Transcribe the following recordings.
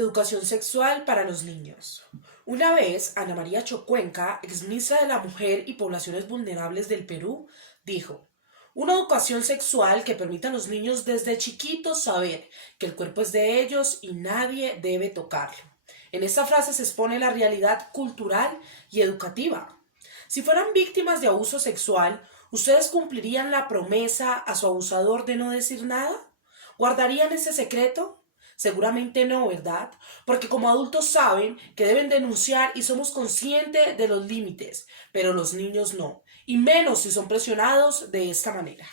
Educación sexual para los niños. Una vez, Ana María Chocuenca, exministra de la Mujer y Poblaciones Vulnerables del Perú, dijo: una educación sexual que permita a los niños desde chiquitos saber que el cuerpo es de ellos y nadie debe tocarlo. En esta frase se expone la realidad cultural y educativa. Si fueran víctimas de abuso sexual, ¿ustedes cumplirían la promesa a su abusador de no decir nada? ¿Guardarían ese secreto? Seguramente no, ¿verdad? Porque como adultos saben que deben denunciar y somos conscientes de los límites, pero los niños no, y menos si son presionados de esta manera.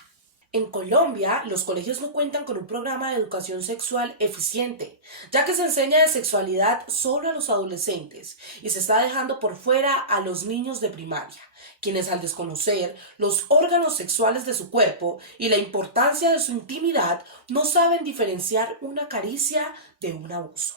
En Colombia, los colegios no cuentan con un programa de educación sexual eficiente, ya que se enseña de sexualidad solo a los adolescentes y se está dejando por fuera a los niños de primaria, quienes al desconocer los órganos sexuales de su cuerpo y la importancia de su intimidad, no saben diferenciar una caricia de un abuso.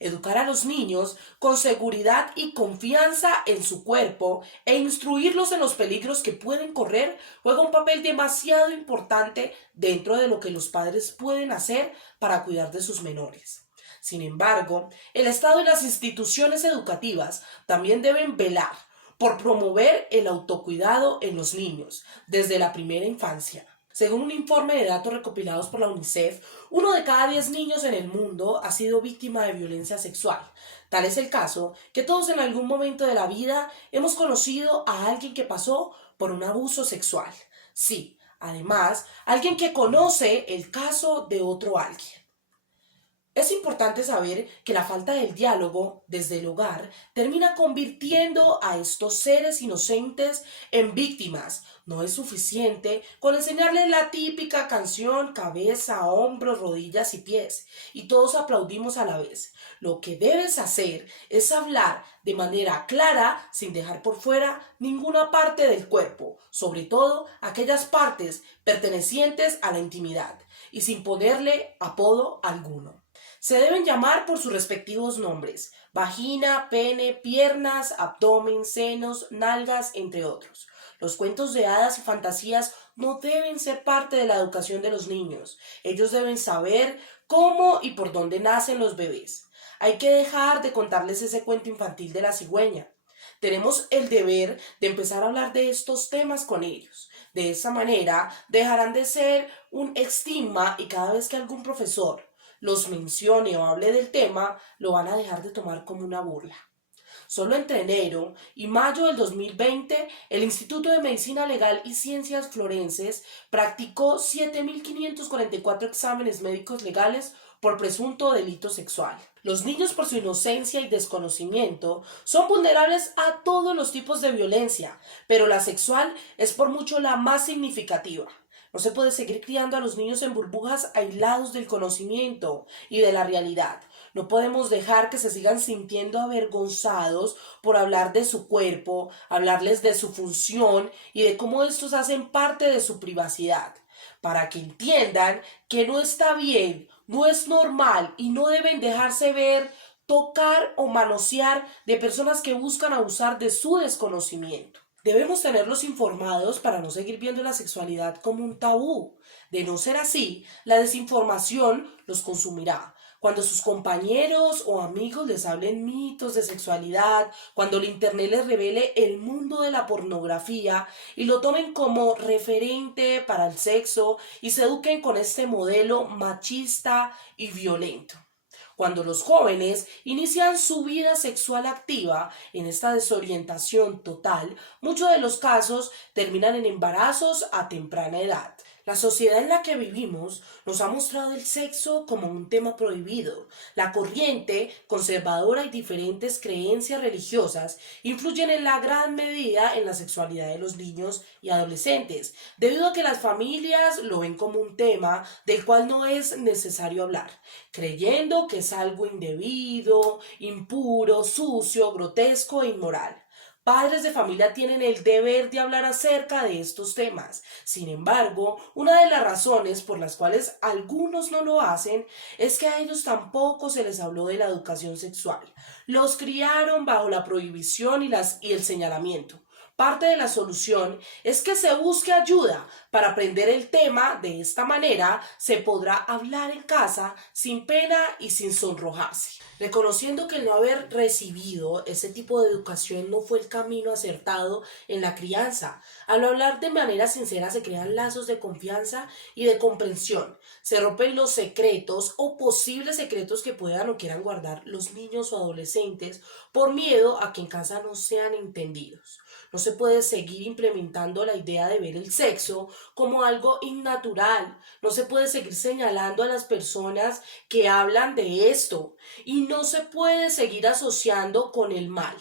Educar a los niños con seguridad y confianza en su cuerpo e instruirlos en los peligros que pueden correr juega un papel demasiado importante dentro de lo que los padres pueden hacer para cuidar de sus menores. Sin embargo, el Estado y las instituciones educativas también deben velar por promover el autocuidado en los niños desde la primera infancia. Según un informe de datos recopilados por la UNICEF, 1 de cada 10 niños en el mundo ha sido víctima de violencia sexual. Tal es el caso que todos en algún momento de la vida hemos conocido a alguien que pasó por un abuso sexual. Sí, además, alguien que conoce el caso de otro alguien. Es importante saber que la falta del diálogo desde el hogar termina convirtiendo a estos seres inocentes en víctimas. No es suficiente con enseñarles la típica canción cabeza, hombros, rodillas y pies, y todos aplaudimos a la vez. Lo que debes hacer es hablar de manera clara sin dejar por fuera ninguna parte del cuerpo, sobre todo aquellas partes pertenecientes a la intimidad, y sin ponerle apodo alguno. Se deben llamar por sus respectivos nombres: vagina, pene, piernas, abdomen, senos, nalgas, entre otros. Los cuentos de hadas y fantasías no deben ser parte de la educación de los niños. Ellos deben saber cómo y por dónde nacen los bebés. Hay que dejar de contarles ese cuento infantil de la cigüeña. Tenemos el deber de empezar a hablar de estos temas con ellos. De esa manera dejarán de ser un estigma y cada vez que algún profesor los mencione o hable del tema, lo van a dejar de tomar como una burla. Solo entre enero y mayo del 2020, el Instituto de Medicina Legal y Ciencias Forenses practicó 7.544 exámenes médicos legales por presunto delito sexual. Los niños, por su inocencia y desconocimiento, son vulnerables a todos los tipos de violencia, pero la sexual es por mucho la más significativa. No se puede seguir criando a los niños en burbujas aislados del conocimiento y de la realidad. No podemos dejar que se sigan sintiendo avergonzados por hablar de su cuerpo, hablarles de su función y de cómo estos hacen parte de su privacidad, para que entiendan que no está bien, no es normal y no deben dejarse ver, tocar o manosear de personas que buscan abusar de su desconocimiento. Debemos tenerlos informados para no seguir viendo la sexualidad como un tabú. De no ser así, la desinformación los consumirá. Cuando sus compañeros o amigos les hablen mitos de sexualidad, cuando el internet les revele el mundo de la pornografía y lo tomen como referente para el sexo y se eduquen con este modelo machista y violento. Cuando los jóvenes inician su vida sexual activa en esta desorientación total, muchos de los casos terminan en embarazos a temprana edad. La sociedad en la que vivimos nos ha mostrado el sexo como un tema prohibido. La corriente conservadora y diferentes creencias religiosas influyen en la gran medida en la sexualidad de los niños y adolescentes, debido a que las familias lo ven como un tema del cual no es necesario hablar, creyendo que es algo indebido, impuro, sucio, grotesco e inmoral. Padres de familia tienen el deber de hablar acerca de estos temas. Sin embargo, una de las razones por las cuales algunos no lo hacen es que a ellos tampoco se les habló de la educación sexual. Los criaron bajo la prohibición y el señalamiento. Parte de la solución es que se busque ayuda para aprender el tema. De esta manera se podrá hablar en casa sin pena y sin sonrojarse. Reconociendo que el no haber recibido ese tipo de educación no fue el camino acertado en la crianza. Al hablar de manera sincera se crean lazos de confianza y de comprensión. Se rompen los secretos o posibles secretos que puedan o quieran guardar los niños o adolescentes por miedo a que en casa no sean entendidos. No se puede seguir implementando la idea de ver el sexo como algo innatural. No se puede seguir señalando a las personas que hablan de esto y no se puede seguir asociando con el mal.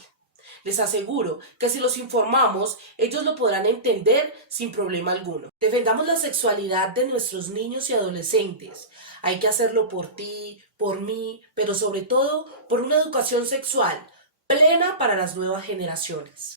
Les aseguro que si los informamos, ellos lo podrán entender sin problema alguno. Defendamos la sexualidad de nuestros niños y adolescentes. Hay que hacerlo por ti, por mí, pero sobre todo por una educación sexual plena para las nuevas generaciones.